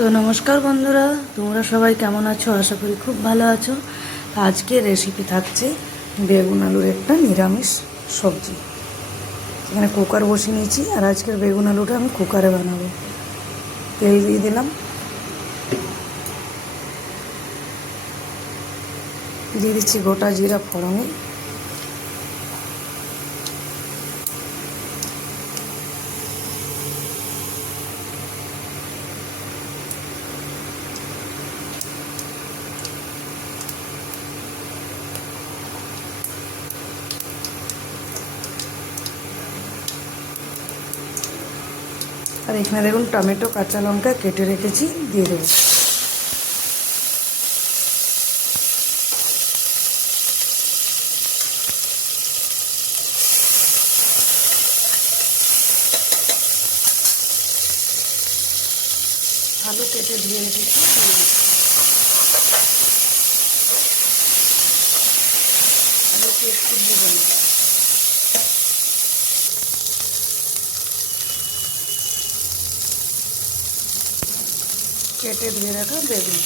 তো নমস্কার বন্ধুরা, তোমরা সবাই কেমন আছো? আশা করি খুব ভালো আছো। আজকে রেসিপি থাকছে বেগুন আলুর একটা নিরামিষ সবজি। এখানে কুকার বসিয়ে নিয়েছি, আর আজকের বেগুন আলুটা আমি কুকারে বানাবো। তেল দিয়ে দিলাম, দিয়ে দিচ্ছি গোটা জিরা ফোড়নে, আর এখানে দেখুন টমেটো কাঁচা লঙ্কা কেটে রেখেছি, দিয়ে দেবো। আলু কেটে ধুয়ে রেখেছি, আলুকে একটু ভেজে নেব। কেটে ধুয়ে রাখা বেগুন,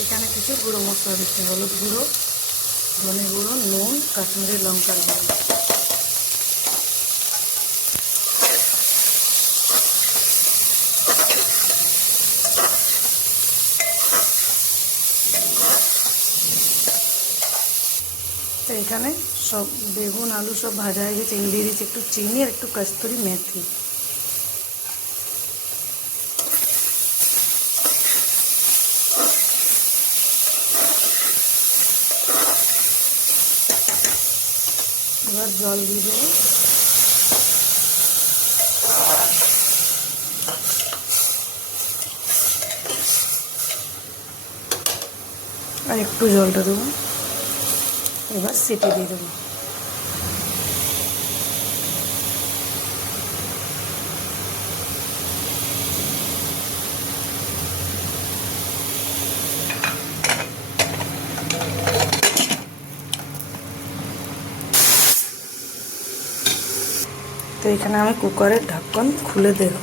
এখানে কিছু গুঁড়ো মশলা দিচ্ছে, হলুদ গুঁড়ো, ধনে গুঁড়ো, নুন, কাশ্মীরি লঙ্কার গুঁড়ো। তো এখানে সব বেগুন আলু সব ভাজা হয়ে গেছে, দিয়ে দিচ্ছি একটু চিনি আর একটু কস্তুরি মেথি। এবার জল দিয়ে দেবো। আর একটু জলটা দেবো, এবার সিটি দিয়ে দেবো। তো এখানে আমি কুকারের ঢাকন খুলে দেব।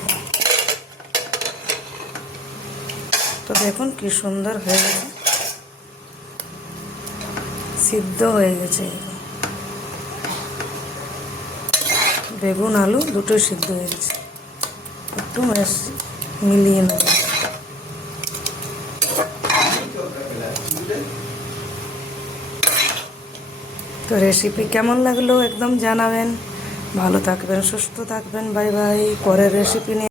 তো দেখুন কি সুন্দর হয়ে গেছে, সিদ্ধ হয়ে গেছে। বেগুন আলু দুটোই সিদ্ধ হয়ে গেছে, একটু মিলিয়ে নেব। তো রেসিপি কেমন লাগলো একদম জানাবেন। ভালো থাকবেন, সুস্থ থাকবেন। Bye bye. পরের রেসিপি নিয়ে